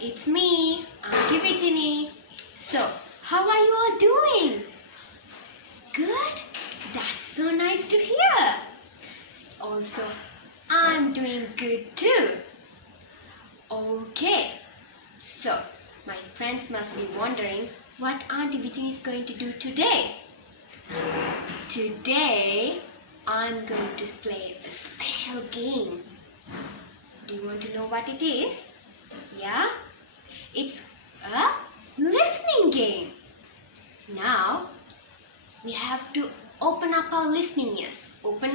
It's me, Auntie Vijini. So, how are you all doing? Good? That's so nice to hear. Also, I'm doing good too. Okay, so my friends must be wondering what Auntie Vijini is going to do today. Today, I'm going to play a special game. Do you want to know what it is? Yeah? It's a listening game. Now, we have to open up our listening ears. Open.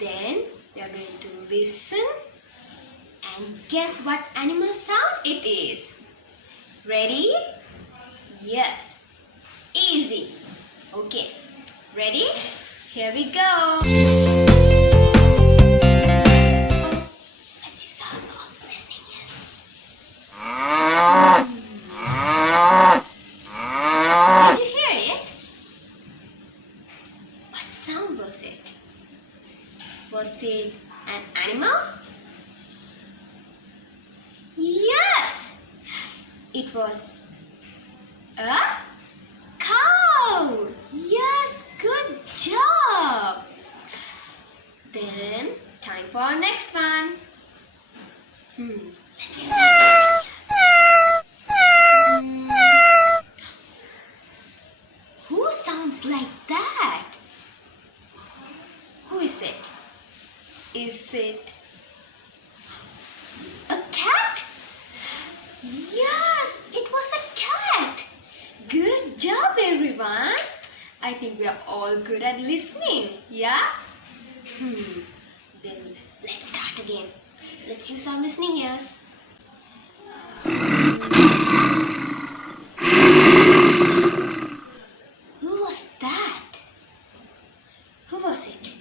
Then, we are going to listen and guess what animal sound it is. Ready? Yes. Easy. Okay. Ready? Here we go. Let's use our listening ears. Did you hear it? What sound was it? Was it an animal? Yes! It was a cow! Yes, good job! Then, time for our next one. Let's use our listening ears. Who sounds like that? Who is it? Is it a cat? Yes, it was a cat. Good job, everyone. I think we are all good at listening. Yeah? Then let's start again. Let's use our listening ears. Who was that? Who was it?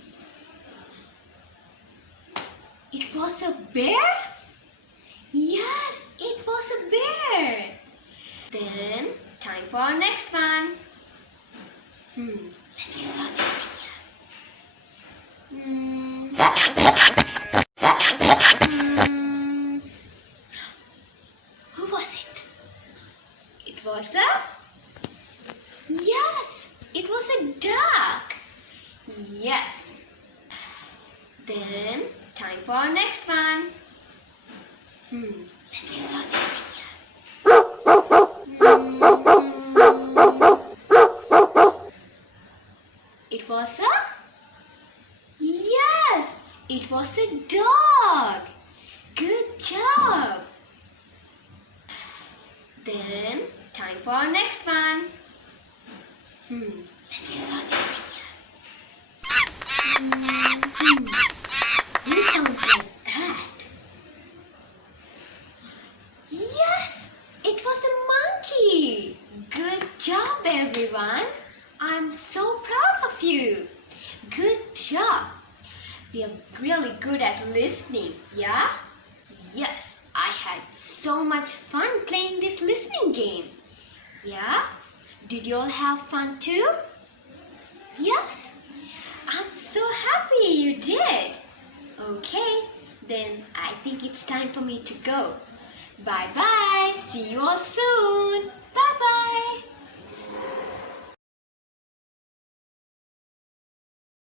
It was a bear? Yes, it was a bear. Then, time for our next one. Let's use our listening ears. Who was it? It was a... Yes, it was a duck. Yes. Then, time for our next one. Let's use our listening ears. It was a... Yes, it was a dog. Good job. Then, time for our next one. Let's use our listening ears. Who sounds like that? Yes, it was a monkey. Good job, everyone. I'm so proud of you. Good job. We are really good at listening, yeah? Yes, I had so much fun playing this listening game. Yeah? Did you all have fun too? Yes? I'm so happy you did. Okay, then I think it's time for me to go. Bye-bye. See you all soon. Bye-bye.